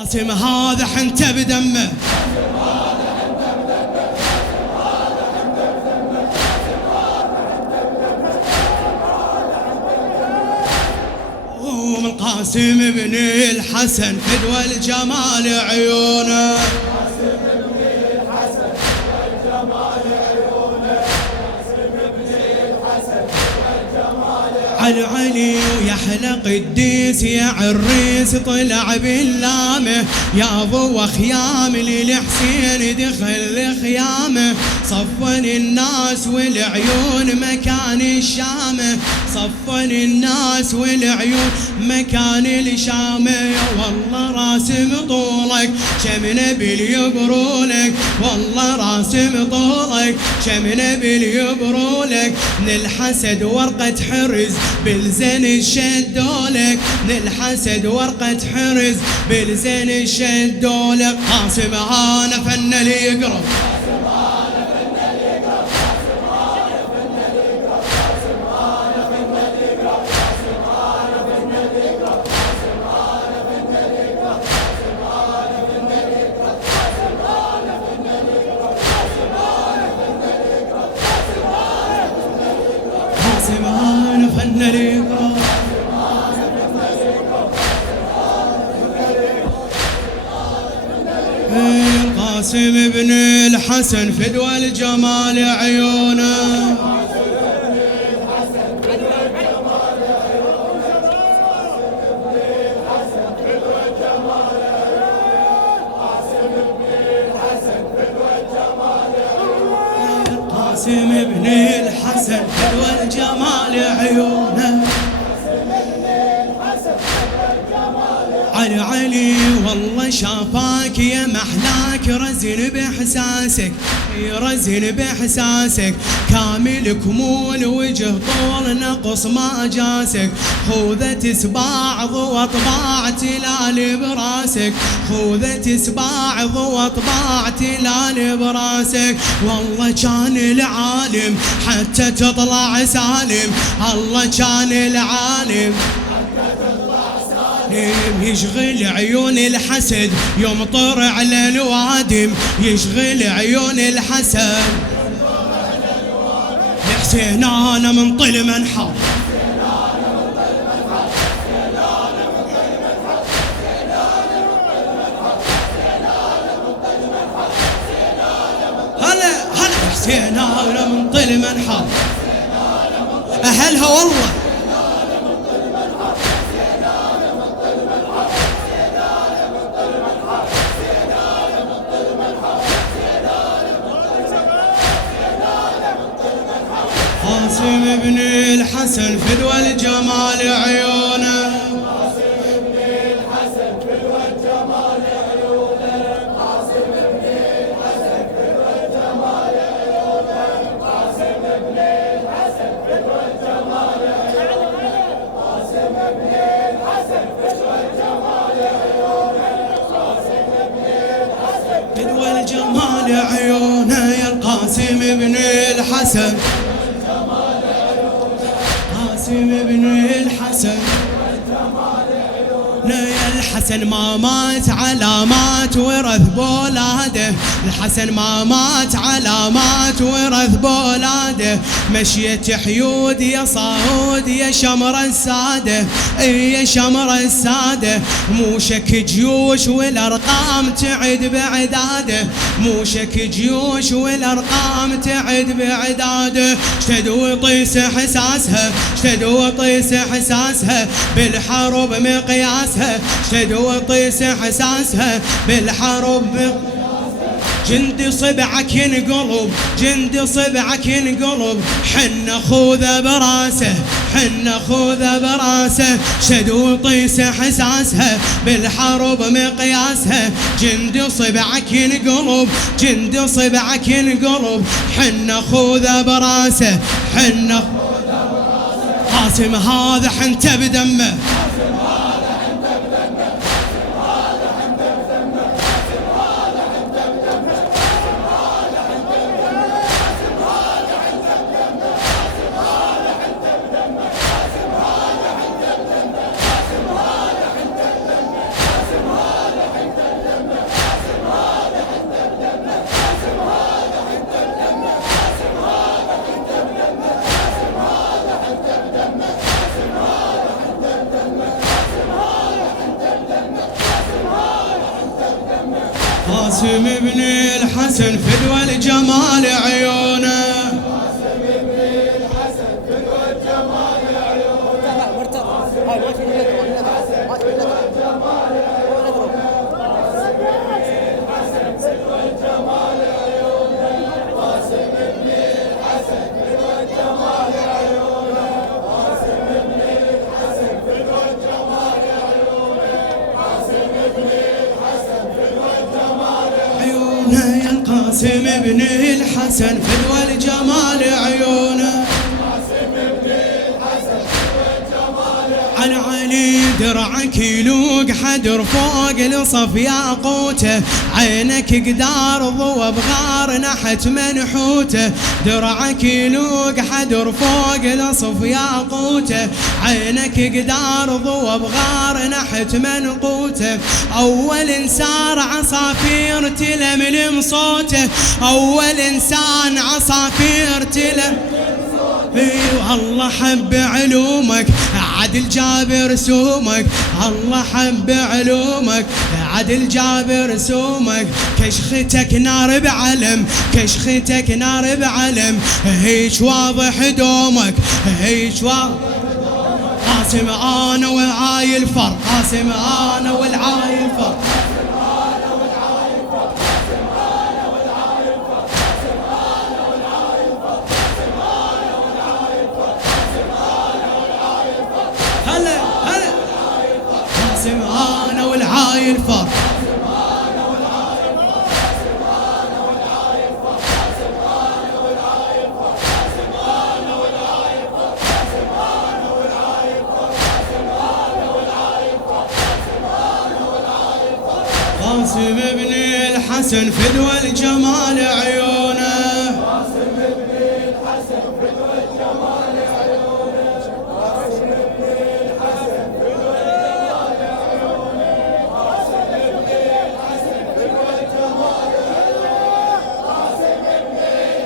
قاسم هذا حنت بدمه من قاسم بن الحسن فدوى الجمال عيونه على علي ويحلى قديس يا عريس طلع باللامه يا ضو خيام للحسين دخل خيامه صفن الناس والعيون مكان الشامه صفن الناس والعيون مكان الشامه والله راسم طولك شمن باليبرولك والله راسم طولك شمن باليبرولك من الحسد ورقة حرز بالزين الشدولك من الحسد ورقة حرز بالزين الشدولك قاسم هانا فن اللي يقرب قاسم بن الحسن فدوى الجمال عيونه قاسم بن الحسن فدوى الجمال عيونه علي علي والله شافاك يا محلاك رزن بإحساسك رزن بإحساسك كامل كمول وجه طول نقص ما جاسك خوذة سباع ضوى طباع تلال براسك خوذة سباع ضوى طباع تلال براسك والله كان العالم حتى تطلع سالم الله كان العالم يشغل عيون الحسد يمطر على الوادم يشغل عيون الحسد حسين انا من طل منحر هلا هلا حسين انا من طل منحر اهلها والله قاسم بن الحسن فدوى الجمال عيونه قاسم بن الحسن فدوى الجمال عيونه قاسم بن الحسن فدوى الجمال عيونه قاسم بن الحسن فدوى الجمال عيونه قاسم بن الحسن فدوى الجمال عيونه قاسم بن الحسن فدوى الجمال عيونه يا القاسم بن الحسن قاسم بن الحسن يا الحسن ما مات علامات ورث بولاده الحسن ما مات علامات ورث بولاده مشيت حيود يا صاود يا شمر الساده يا شمر الساده موشك جيوش والارقام تعد بعداده موشك جيوش والارقام تعد بعداده اشتدوا طيس احساسها اشتدوا طيس احساسها بالحرب مقياسها اشتدوا طيس احساسها بالحرب جندي صبعك ينقلب جندي صبعك ينقلب حنا خوذه براسه حنا خوذه براسه شدوا طيس احساسها بالحرب مقياسها جندي صبعك ينقلب جندي صبعك ينقلب حنا خوذه براسه حنا قاسم هذا حنت بدمه قاسم ابن الحسن فدوى الجمال عيونه. قاسم ابن الحسن فدوى الجمال عيونه. مرتضى هاي ما تبي نقرا ما تبي نقرا يا القاسم ابن الحسن فدوى الجمال عيونه. على علي درعك يلوق حدر فوق الصف ياقوته، عينك قدار ضوى بغار نحت منحوته. درعك يلوق حدر فوق الصف ياقوته، عينك قدار ضوى بغار نحت منقوته. اول انسان عصافير تلملم صوته، اول انسان عصافير تلملم. الله حب علومك عدل جاب رسومك، الله حب علومك عدل جاب رسومك. كشختك نار بعلم، كشختك نار بعلم، هيك واضح دومك، هيك واضح. قاسم انا والعاي الفر، قاسم انا والعاي الفر. قاسم انا والعاي الفر. قاسم ابن الحسن فدوى الجمال عيونه. قاسم ابن الحسن فدوى الجمال عيونه. قاسم ابن الحسن فدوى الجمال عيونه. قاسم ابن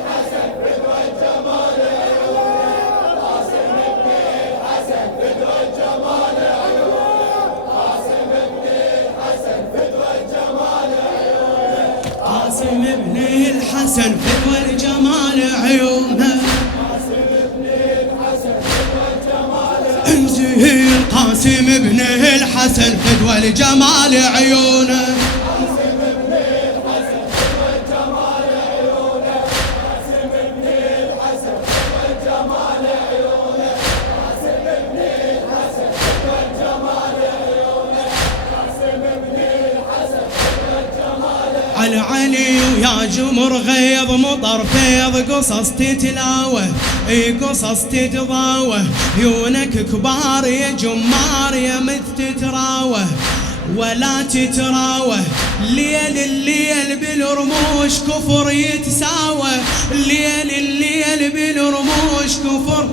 الحسن فدوى الجمال عيونه. قاسم ابن الحسن فدوى الجمال عيونه. قاسم ابن الحسن فدوى الجمال عيونه. قاسم ابن الحسن فدوى الجمال عيونه. قاسم ابن الحسن فدوى الجمال عيونه. قاسم ابن الحسن فدوى الجمال عيونه. انزين قاسم ابن الحسن فدوى الجمال عيونه. قاسم ابن الحسن فدوى الجمال عيونه. قاسم ابن الحسن فدوى الجمال عيونه. قاسم ابن الحسن فدوى الجمال عيونه. قاسم ابن الحسن فدوى الجمال. على علي ويا جمر غيظ مطر فيض قصص تتلاوه، اي قصص تتضاوه. عيونك كبار يا جمار يا مث تتراوه ولا تتراوه. الليل الليل بالرموش كفر يتساوى، الليل الليل بالرموش كفر.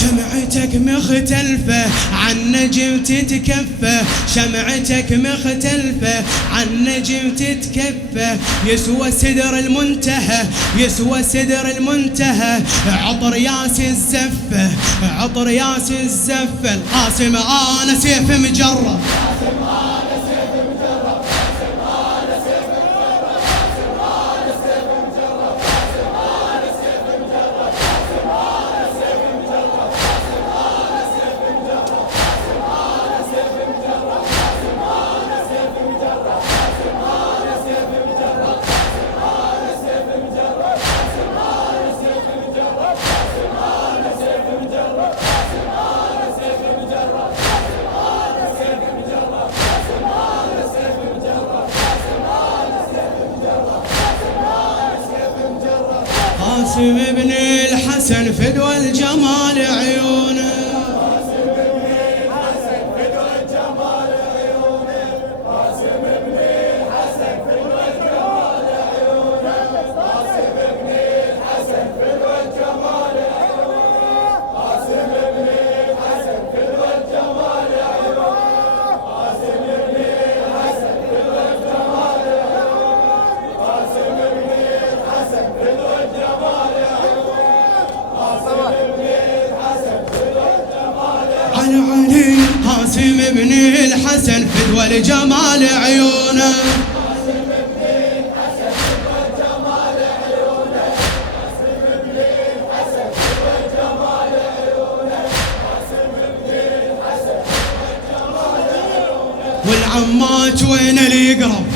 شمعتك مختلفة عن نجم تتكفى، شمعتك مختلفة عن نجم تتكفى. يسوى سدر المنتهى، يسوى سدر المنتهى. عطر ياس الزفة، عطر ياس الزفة. القاسم انا سيف مجرة. قاسم ابن الحسن فدوى الجمال عيونه. قاسم ابن الحسن فدوى الجمال عيونه. قاسم ابن الحسن فدوى الجمال عيونه. قاسم ابن الحسن فدوى الجمال عيونه. قاسم ابن الحسن فدوى الجمال عيونه. قاسم ابن الحسن فدوى الجمال عيونه. قاسم ابن الحسن فدوى الجمال عيونه. قاسم ابن الحسن فدوى الجمال. على علي قاسم ابن الحسن فدوى الجمال عيونه. قاسم عماك وين اللي يقرب